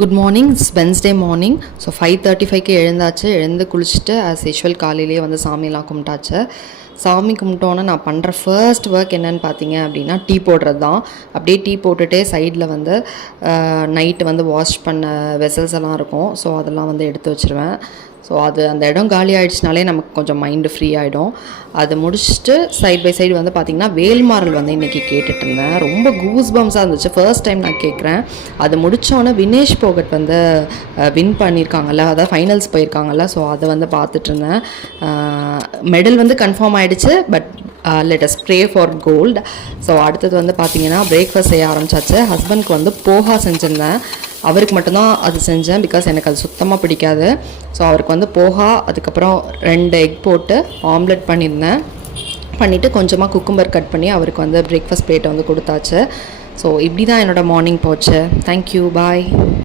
Good morning. It's Wednesday morning. So 5:35க்கு எழுந்தாச்சு. எழுந்து குளிச்சுட்டு ஆஸ் யூஷுவல் காலையிலேயே வந்து சாமியெல்லாம் கும்பிட்டாச்சு. சாமி கும்பிட்டோன்னே நான் பண்ணுற ஃபர்ஸ்ட் ஒர்க் என்னென்னு பார்த்தீங்க அப்படின்னா டீ போடுறது தான். அப்படியே டீ போட்டுகிட்டே சைடில் வந்து நைட்டு வந்து வாஷ் பண்ண வெசல்ஸ் எல்லாம் இருக்கும். ஸோ அதெல்லாம் வந்து எடுத்து வச்சுருவேன். ஸோ அது அந்த இடம் காலி ஆகிடுச்சினாலே நமக்கு கொஞ்சம் மைண்டு ஃப்ரீ ஆகிடும். அது முடிச்சுட்டு சைட் பை சைடு வந்து பார்த்திங்கன்னா வேல்மாறல் வந்து இன்றைக்கி கேட்டுட்டு இருந்தேன். ரொம்ப கூஸ் பம்ஸாக இருந்துச்சு. ஃபர்ஸ்ட் டைம் நான் கேட்குறேன். அது முடித்தோன்னே வினேஷ் போகட் வந்து வின் பண்ணியிருக்காங்கல்ல, அதாவது ஃபைனல்ஸ் போயிருக்காங்கல்ல. ஸோ அதை வந்து பார்த்துட்டு இருந்தேன். மெடல் வந்து கன்ஃபார்ம் ஆகிடுச்சு. But let us pray for gold. So அடுத்தது வந்து பார்த்திங்கன்னா பிரேக்ஃபாஸ்ட் செய்ய ஆரம்பிச்சாச்சு. ஹஸ்பண்ட்க்கு வந்து போஹா செஞ்சுருந்தேன். அவருக்கு மட்டும்தான் அது செஞ்சேன், பிகாஸ் எனக்கு அது சுத்தமாக பிடிக்காது. ஸோ அவருக்கு வந்து போஹா, அதுக்கப்புறம் 2 எக் போட்டு ஆம்லெட் பண்ணியிருந்தேன். பண்ணிவிட்டு கொஞ்சமாக குக்கும்பர் கட் பண்ணி அவருக்கு வந்து பிரேக்ஃபாஸ்ட் பிளேட்டை வந்து கொடுத்தாச்சு. ஸோ இப்படி தான் என்னோடய மார்னிங் போச்சு. தேங்க்யூ, பாய்.